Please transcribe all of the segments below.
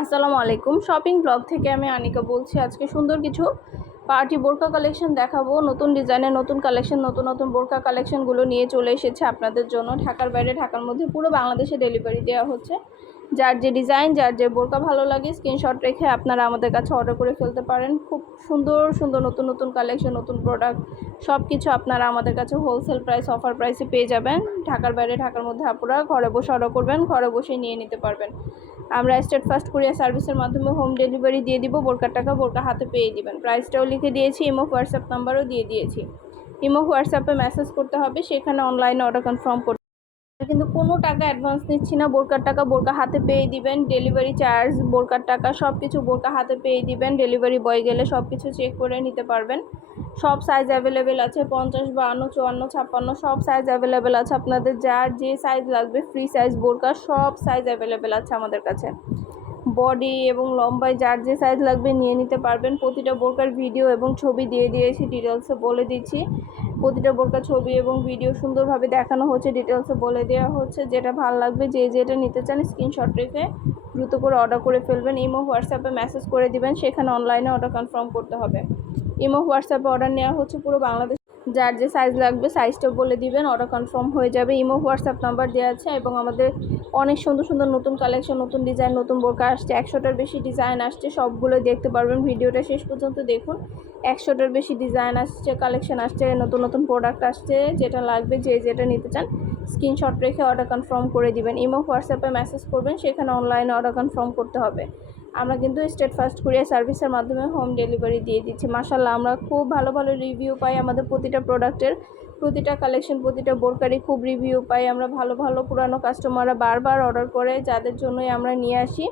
আসসালামু আলাইকুম। Shopping blog থেকে আমি আনিকা বলছি। আজকে সুন্দর কিছু পার্টি বোরকা কালেকশন দেখাবো। নতুন ডিজাইনের নতুন কালেকশন, নতুন নতুন বোরকা কালেকশনগুলো নিয়ে চলে এসেছে আপনাদের জন্য। ঢাকার বাইরে, ঢাকার মধ্যে পুরো বাংলাদেশে ডেলিভারি দেওয়া হচ্ছে। যার যে ডিজাইন, যার যে বোরকা ভালো লাগে স্ক্রিনশট রেখে আপনারা আমাদের কাছে অর্ডার করে ফেলতে পারেন। খুব সুন্দর সুন্দর নতুন নতুন কালেকশন, নতুন প্রোডাক্ট সব কিছু আপনারা আমাদের কাছে হোলসেল প্রাইস, অফার প্রাইসে পেয়ে যাবেন। ঢাকার বাইরে, ঢাকার মধ্যে আপনারা ঘরে বসে অর্ডার করবেন, ঘরে বসে নিয়ে নিতে পারবেন। আমরা স্টেট ফার্স্ট কুরিয়ার সার্ভিসের মাধ্যমে হোম ডেলিভারি দিয়ে দিব। বোরকার টাকা বোরকা হাতে পেয়ে দিবেন। প্রাইসটাও লিখে দিয়েছি, ইমো হোয়াটসঅ্যাপ নাম্বারও দিয়ে দিয়েছি। ইমো হোয়াটসঅ্যাপে মেসেজ করতে হবে, সেখানে অনলাইনে অর্ডার কনফার্ম করতে কিন্তু কোনো টাকা অ্যাডভান্স নিচ্ছি না। বোরকার টাকা বোরকা হাতে পেয়ে দিবেন। ডেলিভারি চার্জ, বোরকার টাকা সব কিছু বোরকা হাতে পেয়ে দিবেন। ডেলিভারি বয় গেলে সব কিছু চেক করে নিতে পারবেন। সব সাইজ অ্যাভেলেবেল আছে, 50, 52, 54, 56 সব সাইজ অ্যাভেলেবেল আছে। আপনাদের যার যে সাইজ লাগবে, ফ্রি সাইজ বোরকা সব সাইজ অ্যাভেলেবেল আছে আমাদের কাছে। বডি এবং লম্বায় যার যে সাইজ লাগবে নিয়ে নিতে পারবেন। প্রতিটা বোরকার ভিডিও এবং ছবি দিয়ে দিয়েছি, ডিটেলসে বলে দিচ্ছি। প্রতিটা বোরকার ছবি এবং ভিডিও সুন্দরভাবে দেখানো হচ্ছে, ডিটেলসে বলে দেওয়া হচ্ছে। যেটা ভালো লাগবে, যে যেটা নিতে চান স্ক্রিনশট রেখে দ্রুত করে অর্ডার করে ফেলবেন। ইমো হোয়াটসঅ্যাপে মেসেজ করে দিবেন, সেখানে অনলাইনে অর্ডার কনফার্ম করতে হবে। ইমো হোয়াটসঅ্যাপে অর্ডার নেওয়া হচ্ছে পুরো বাংলাদেশ। যার যে সাইজ লাগবে সাইজটা বলে দিবেন, অর্ডার কনফার্ম হয়ে যাবে। ইমো হোয়াটসঅ্যাপ নাম্বার দেওয়া আছে এবং আমাদের অনেক সুন্দর সুন্দর নতুন কালেকশন, নতুন ডিজাইন, নতুন বোরকা আসছে। 100টার বেশি ডিজাইন আসছে, সবগুলো দেখতে পারবেন। ভিডিওটা শেষ পর্যন্ত দেখুন। 100টার বেশি ডিজাইন আসছে, কালেকশন আসছে, নতুন নতুন প্রোডাক্ট আসছে। যেটা লাগবে, যে যেটা নিতে চান স্ক্রিনশট রেখে অর্ডার কনফার্ম করে দিবেন। ইমো হোয়াটসঅ্যাপে মেসেজ করবেন, সেখানে অনলাইনে অর্ডার কনফার্ম করতে হবে। আমরা কিন্তু স্টেট ফার্স্ট কুরিয়ার সার্ভিসের মাধ্যমে হোম ডেলিভারি দিয়ে দিচ্ছি। মাশাআল্লাহ, আমরা খুব ভালো ভালো রিভিউ পাই আমাদের প্রতিটা প্রোডাক্টের। প্রতিটা কালেকশন, প্রতিটা বোরকারই খুব রিভিউ পাই আমরা। ভালো ভালো পুরানো কাস্টমাররা বারবার অর্ডার করে, যাদের জন্যই আমরা নিয়ে আসি।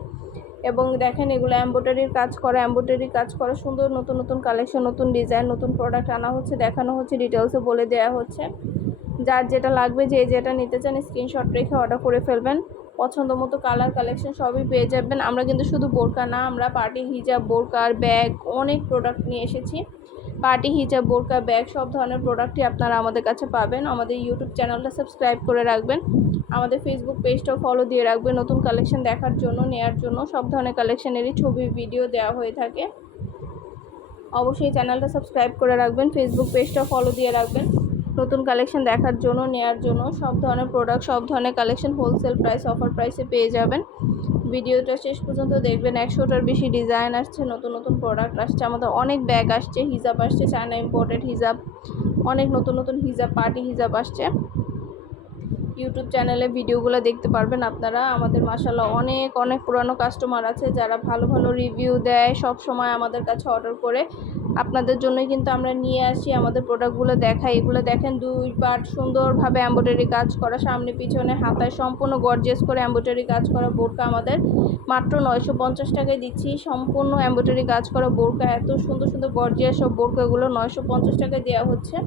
এবং দেখেন, এগুলো এমব্রয়ডারির কাজ করা সুন্দর নতুন নতুন কালেকশন, নতুন ডিজাইন, নতুন প্রোডাক্ট আনা হচ্ছে, দেখানো হচ্ছে, ডিটেলসে বলে দেওয়া হচ্ছে। যার যেটা লাগবে, যে যেটা নিতে চান স্ক্রিনশট রেখে অর্ডার করে ফেলবেন। পছন্দ মতো কালার, কালেকশন সবই পেয়ে যাবেন। আমরা কিন্তু শুধু বোরকা না, আমরা পার্টি হিজাব, বোরকার ব্যাগ অনেক প্রোডাক্ট নিয়ে এসেছি। পার্টি হিজাব, বোরকা, ব্যাগ সব ধরনের প্রোডাক্টই আপনারা আমাদের কাছে পাবেন। আমাদের ইউটিউব চ্যানেলটা সাবস্ক্রাইব করে রাখবেন। আমাদের ফেসবুক পেজটাও ফলো দিয়ে রাখবেন, নতুন কালেকশন দেখার জন্য, নেয়ার জন্য। সব ধরনের কালেকশনেরই ছবি, ভিডিও দেওয়া হয়ে থাকে। অবশ্যই চ্যানেলটা সাবস্ক্রাইব করে রাখবেন, ফেসবুক পেজটা ফলো দিয়ে রাখবেন। নতুন কালেকশন দেখার জন্য, নেয়ার জন্য সব ধরনের প্রোডাক্ট, সব ধরনের কালেকশন হোলসেল প্রাইস, অফার প্রাইসে পেয়ে যাবেন। ভিডিওটা শেষ পর্যন্ত দেখবেন। 100টার বেশি ডিজাইন আসছে, নতুন নতুন প্রোডাক্ট আসছে। আমাদের অনেক ব্যাগ আসছে, হিজাব আসছে, চায়না ইম্পোর্টেড হিজাব, অনেক নতুন নতুন হিজাব, পার্টি হিজাব আসছে। ইউটিউব চ্যানেলে ভিডিওগুলো দেখতে পারবেন আপনারা। আমাদের মাশাআল্লাহ অনেক অনেক পুরানো কাস্টমার আছে, যারা ভালো ভালো রিভিউ দেয়, সব সময় আমাদের কাছে অর্ডার করে। আপনাদের জন্যই কিন্তু আমরা নিয়ে আসি, আমাদের প্রোডাক্টগুলো দেখাই। এগুলো দেখেন, 2 পার্ট সুন্দরভাবে এমব্রয়ডারি কাজ করা, সামনে পিছনে হাতায় সম্পূর্ণ গর্জিয়াস করে এমব্রয়ডারি কাজ করা বোরকা আমাদের মাত্র 950 টাকায় দিচ্ছি। সম্পূর্ণ এমব্রয়ডারি কাজ করা বোরকা, এত সুন্দর সুন্দর গর্জিয়াস সব বোরকাগুলো 950 টাকায় দেওয়া হচ্ছে।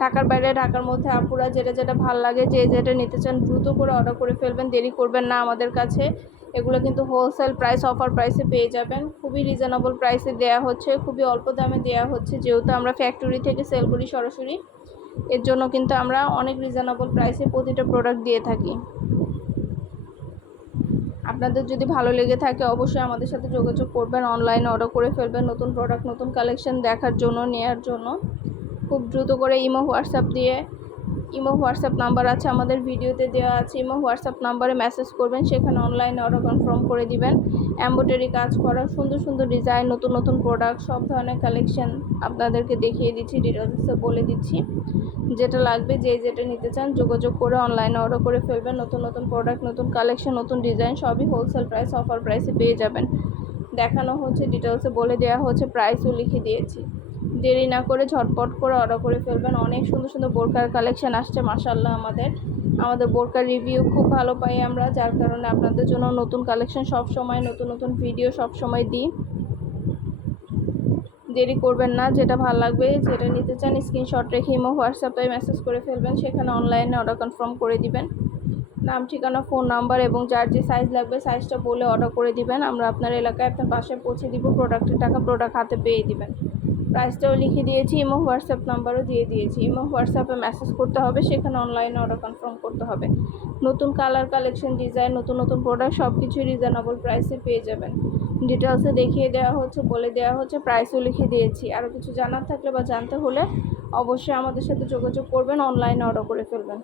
ঢাকার বাইরে, ঢাকার মধ্যে আপুরা যেটা যেটা ভাল লাগে, যে যেটা নিতে চান দ্রুত করে অর্ডার করে ফেলবেন, দেরি করবেন না আমাদের কাছে। এগুলো কিন্তু হোলসেল প্রাইস, অফার প্রাইসে পেয়ে যাবেন। খুবই রিজনেবল প্রাইসে দেওয়া হচ্ছে, খুবই অল্প দামে দেওয়া হচ্ছে। যেহেতু আমরা ফ্যাক্টরি থেকে সেল করি সরাসরি, এর জন্য কিন্তু আমরা অনেক রিজনেবল প্রাইসে প্রতিটা প্রোডাক্ট দিয়ে থাকি। আপনাদের যদি ভালো লেগে থাকে অবশ্যই আমাদের সাথে যোগাযোগ করবেন, অনলাইনে অর্ডার করে ফেলবেন নতুন প্রোডাক্ট, নতুন কালেকশন দেখার জন্য, নেয়ার জন্য। খুব দ্রুত করে ইমো হোয়াটসঅ্যাপ নাম্বার আছে, আমাদের ভিডিওতে দেওয়া আছে। ইমো হোয়াটসঅ্যাপ নাম্বারে মেসেজ করবেন, সেখানে অনলাইনে অর্ডার কনফার্ম করে দিবেন। এমব্রয়ডারি কাজ করা সুন্দর সুন্দর ডিজাইন, নতুন নতুন প্রোডাক্ট, সব ধরনের কালেকশন আপনাদেরকে দেখিয়ে দিচ্ছি, ডিটেলসে বলে দিচ্ছি। যেটা লাগবে, যে যেটা নিতে চান যোগাযোগ করে অনলাইনে অর্ডার করে ফেলবেন। নতুন নতুন প্রোডাক্ট, নতুন কালেকশন, নতুন ডিজাইন সবই হোলসেল প্রাইস, অফার প্রাইসে পেয়ে যাবেন। দেখানো হচ্ছে, ডিটেলসে বলে দেওয়া হচ্ছে, প্রাইসও লিখে দিয়েছি। দেরি না করে ঝটপট করে অর্ডার করে ফেলবেন। অনেক সুন্দর সুন্দর বোরকার কালেকশন আসছে মাশাআল্লাহ। আমাদের বোরকার রিভিউ খুব ভালো পাই আমরা, যার কারণে আপনাদের জন্য নতুন কালেকশন সব সময়, নতুন নতুন ভিডিও সব সময় দিই। দেরি করবেন না, যেটা ভালো লাগবে, যেটা নিতে চান স্ক্রিনশট রেখে ইমো হোয়াটসঅ্যাপে মেসেজ করে ফেলবেন, সেখানে অনলাইনে অর্ডার কনফার্ম করে দিবেন। নাম, ঠিকানা, ফোন নাম্বার এবং যার যে সাইজ লাগবে সাইজটা বলে অর্ডার করে দিবেন। আমরা আপনার এলাকায়, আপনার বাসায় পৌঁছে দিব। প্রোডাক্টের টাকা প্রোডাক্ট হাতে পেয়ে দিবেন। প্রাইসটাও লিখে দিয়েছি, ইমো হোয়াটসঅ্যাপ নাম্বারও দিয়ে দিয়েছি। ইমো হোয়াটসঅ্যাপে মেসেজ করতে হবে, সেখানে অনলাইনে অর্ডার কনফার্ম করতে হবে। নতুন কালার কালেকশন, ডিজাইন, নতুন নতুন প্রোডাক্ট সব কিছুই রিজনেবল প্রাইসে পেয়ে যাবেন। ডিটেলসে দেখিয়ে দেওয়া হচ্ছে, বলে দেওয়া হচ্ছে, প্রাইসও লিখে দিয়েছি। আরও কিছু জানার থাকলে বা জানতে হলে অবশ্যই আমাদের সাথে যোগাযোগ করবেন, অনলাইনে অর্ডার করে ফেলবেন।